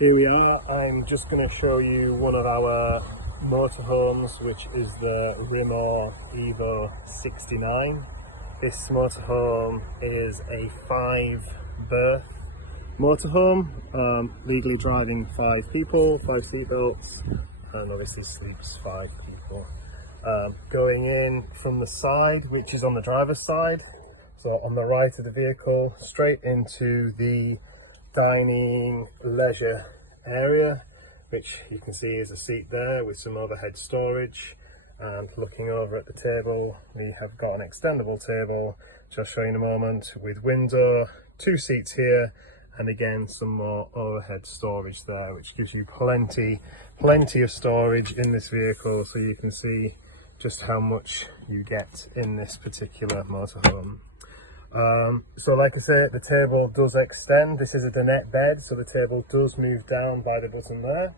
Here we are. I'm just going to show you one of our motorhomes, which is the Rimor Evo 69. This motorhome is a 5-berth motorhome, legally driving 5 people, 5 seatbelts, and obviously sleeps 5 people. Going in from the side, which is on the driver's side, so on the right of the vehicle, straight into the dining leisure area, which you can see is a seat there with some overhead storage. And looking over at the table, we have got an extendable table, which I'll show you in a moment, with window, 2 seats here, and again some more overhead storage there, which gives you plenty of storage in this vehicle, so you can see just how much you get in this particular motorhome. So like I say, the table does extend. This is a dinette bed, so the table does move down by the button there,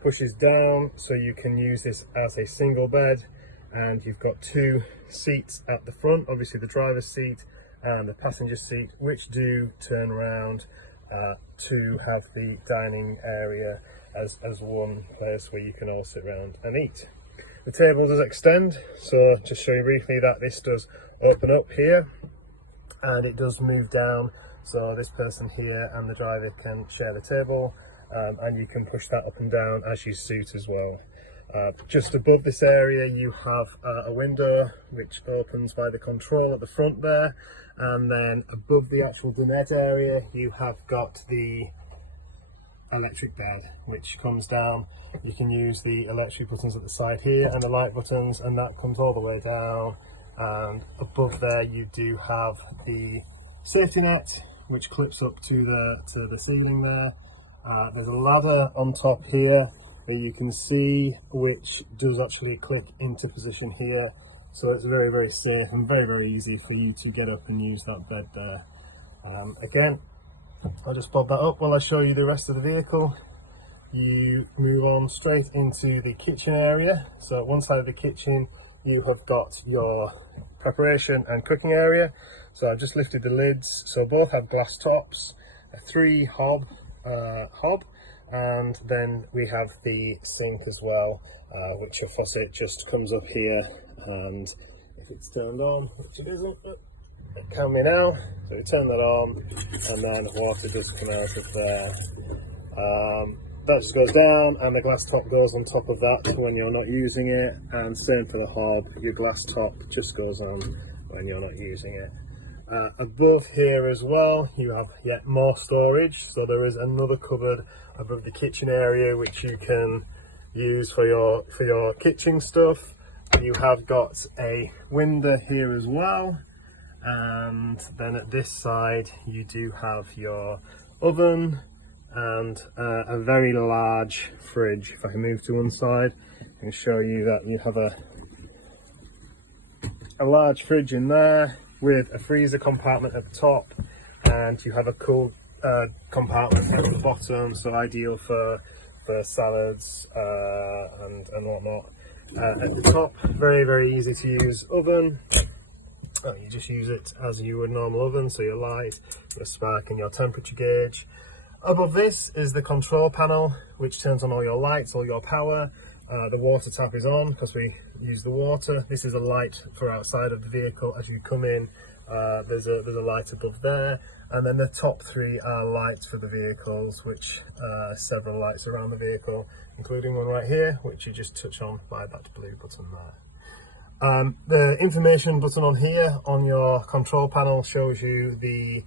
pushes down, so you can use this as a single bed. And you've got 2 seats at the front, obviously the driver's seat and the passenger seat, which do turn around to have the dining area as one place where you can all sit around and eat. The table does extend, so just show you briefly that this does open up here and it does move down, so this person here and the driver can share the table, and you can push that up and down as you suit as well. Just above this area you have a window which opens by the control at the front there, and then above the actual dinette area you have got the electric bed which comes down. You can use the electric buttons at the side here and the light buttons, and that comes all the way down. And above there you do have the safety net which clips up to the ceiling there. There's a ladder on top here that you can see, which does actually click into position here, so it's very safe and very easy for you to get up and use that bed there. Again, I'll just pop that up while I show you the rest of the vehicle. You move on straight into the kitchen area. So at one side of the kitchen you have got your preparation and cooking area. So I've just lifted the lids, so both have glass tops, a 3 hob, and then we have the sink as well, which your faucet just comes up here, and if it's turned on, which it isn't, it can be now, so we turn that on and then water does come out of there. That just goes down and the glass top goes on top of that when you're not using it, and same for the hob, your glass top just goes on when you're not using it. Above here as well you have yet more storage, so there is another cupboard above the kitchen area which you can use for your kitchen stuff. You have got a window here as well, and then at this side you do have your oven and a very large fridge. If I can move to one side, I can show you that you have a large fridge in there with a freezer compartment at the top, and you have a cool compartment at the bottom, so ideal for salads and whatnot. At the top, very easy to use oven. You just use it as you would normal oven, so your light, your spark and your temperature gauge. Above this is the control panel, which turns on all your lights, all your power. The water tap is on because we use the water. This is a light for outside of the vehicle. As you come in, there's a light above there, and then the top 3 are lights for the vehicles, which several lights around the vehicle, including one right here, which you just touch on by that blue button there. The information button on here on your control panel shows you the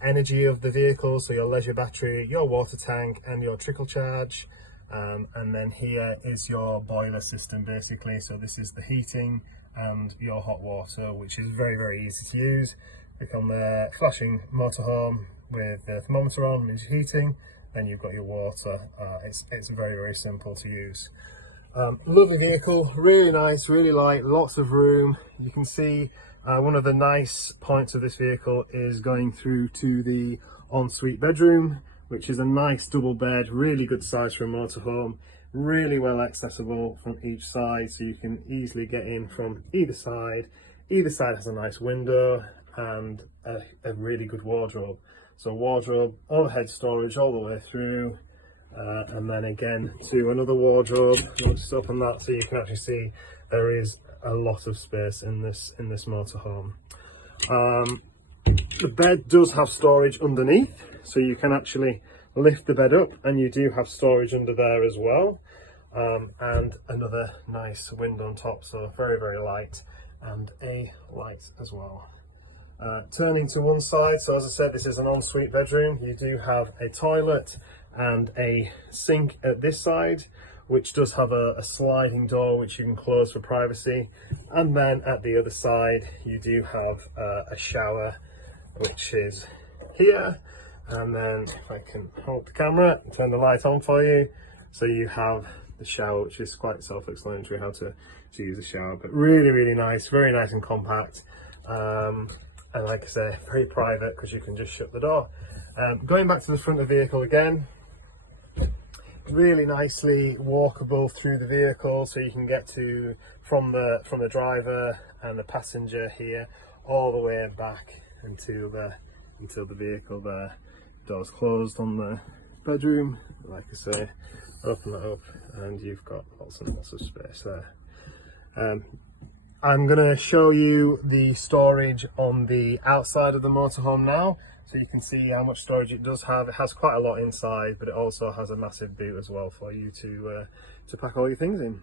energy of the vehicle, so your leisure battery, your water tank and your trickle charge, and then here is your boiler system basically. So this is the heating and your hot water, which is very easy to use. Click on the flashing motorhome with the thermometer on, means heating, then you've got your water. It's very simple to use. Lovely vehicle, really nice, really light, lots of room. You can see one of the nice points of this vehicle is going through to the ensuite bedroom, which is a nice double bed, really good size for a motorhome, really well accessible from each side, so you can easily get in from either side. Either side has a nice window and a really good wardrobe. So wardrobe, overhead storage all the way through, and then again to another wardrobe. I'll just open that so you can actually see there is a lot of space in this motorhome. The bed does have storage underneath, so you can actually lift the bed up, and you do have storage under there as well, and another nice window on top, so very, very light, and a light as well. Turning to one side, so as I said, this is an ensuite bedroom. You do have a toilet and a sink at this side, which does have a sliding door which you can close for privacy, and then at the other side you do have a shower which is here. And then if I can hold the camera and turn the light on for you, so you have the shower, which is quite self-explanatory how to use the shower, but really, really nice, very nice and compact, and like I say, very private because you can just shut the door. Going back to the front of the vehicle again, really nicely walkable through the vehicle, so you can get to from the driver and the passenger here all the way back until the vehicle there. Doors closed on the bedroom, like I say, open that up and you've got lots and lots of space there. I'm going to show you the storage on the outside of the motorhome now, so you can see how much storage it does have. It has quite a lot inside, but it also has a massive boot as well for you to pack all your things in.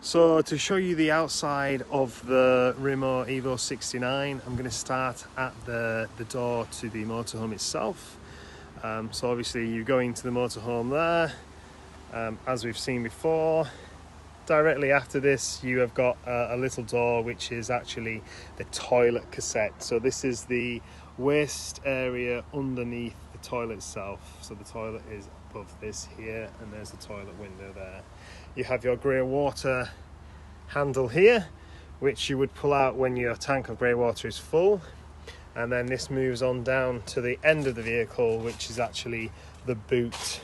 So to show you the outside of the Rimor Evo 69, I'm going to start at the door to the motorhome itself. So obviously you go into the motorhome there, as we've seen before. Directly after this you have got a little door which is actually the toilet cassette. So this is the waste area underneath the toilet itself. So the toilet is above this here, and there's the toilet window there. You have your grey water handle here, which you would pull out when your tank of grey water is full, and then this moves on down to the end of the vehicle, which is actually the boot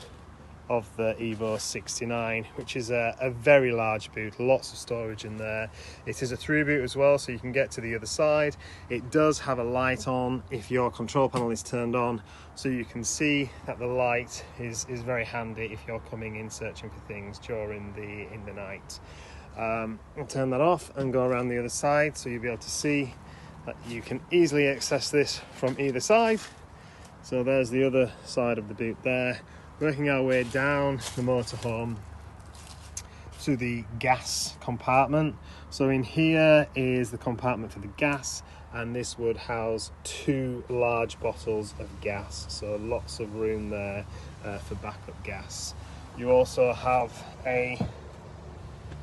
of the Evo 69, which is a very large boot, lots of storage in there. It is a through boot as well, so you can get to the other side. It does have a light on if your control panel is turned on, so you can see that the light is very handy if you're coming in searching for things during the night. I'll turn that off and go around the other side, so you'll be able to see that you can easily access this from either side. So there's the other side of the boot there. Working our way down the motorhome to the gas compartment. So in here is the compartment for the gas, and this would house 2 large bottles of gas, so lots of room there for backup gas. You also have a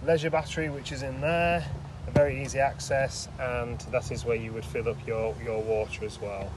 leisure battery which is in there, a very easy access, and that is where you would fill up your water as well.